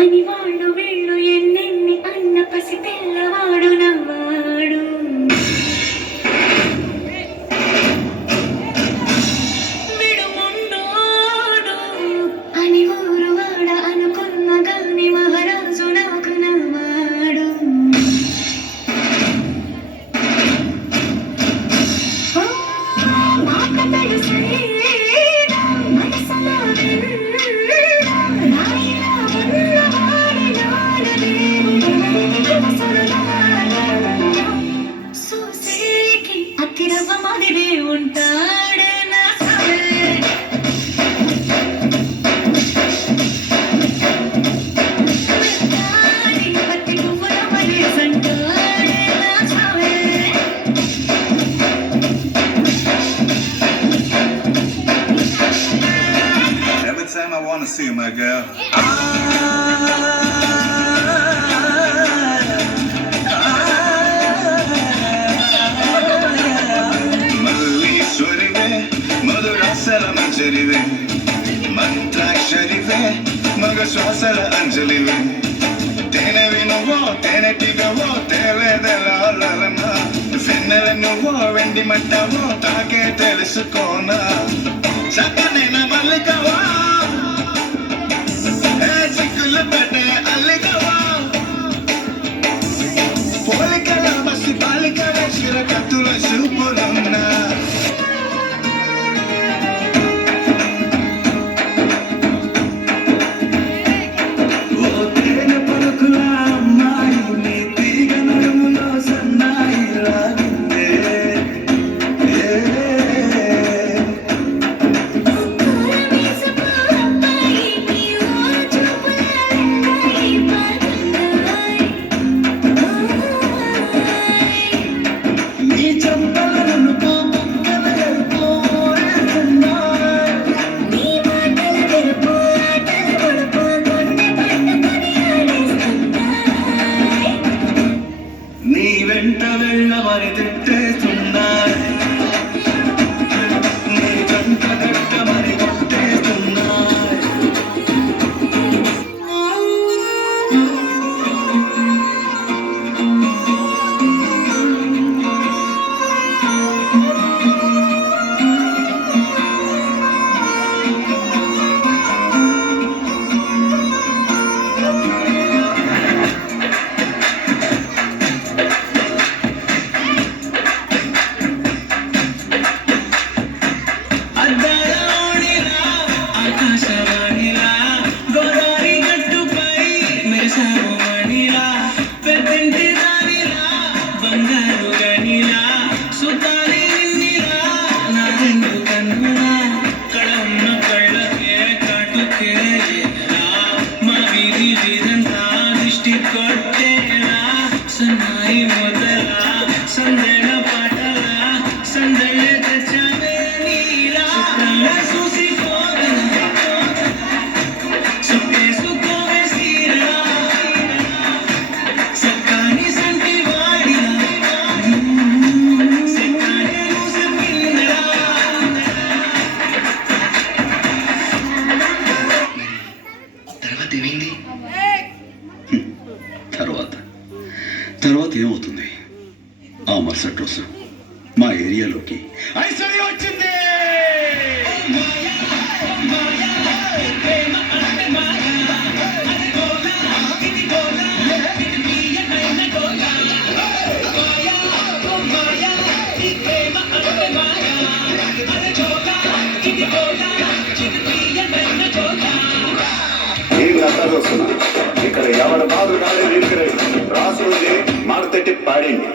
అని వాళ్ళు వీళ్ళు ఎన్నెన్ని అన్న పసి పిల్లవాడు నవ్వాడు. విడుముండోడు అని ఊరు వాడ అనుకున్న గాని మహారాజు నాకు నవ్వాడు. మాట తెలుసైనా మనసులో సూసేకి అక్కిరవ్వ మాదిరి ఉంటాడే నా సావే. పత్తి పువ్వుల మళ్ళీ సంటాడే నా సావే. Every time I want to see you, my girl. మల్లీశ్వరివే మధురాసల మంజరివే మంత్రాక్షరివే మగ శ్వాసల అంజలివే తేనెవి నువ్వో తేనెటిగవో తేలేదెలన వెన్నెల నువ్వో వెండి మట్టవో తాకే తెలుసుకోనా చక్కనైన మల్లికవా చిక్కులు పెట్టే అల్లికవా పోలికల మసి బాలికల చిరకత్తుల చూపులున్నా నీ వెంట వెళ్ళమని తిట్టేస్తున్నాయి నీ కంట కట్టమని కొట్టేస్తున్నాయి. సన్నాయి మొదల సందడ పాటల సందడ తెచ్చవే నీలా చూసి తర్వాత ఏమవుతుంది? ఆ మరుసటి రోజు మా ఏరియాలోకి ఐశ్వర్య వచ్చింది. ఇక్కడ ఎవరు బాధ రాసి ఉంది మాకు తట్టి పాడింది.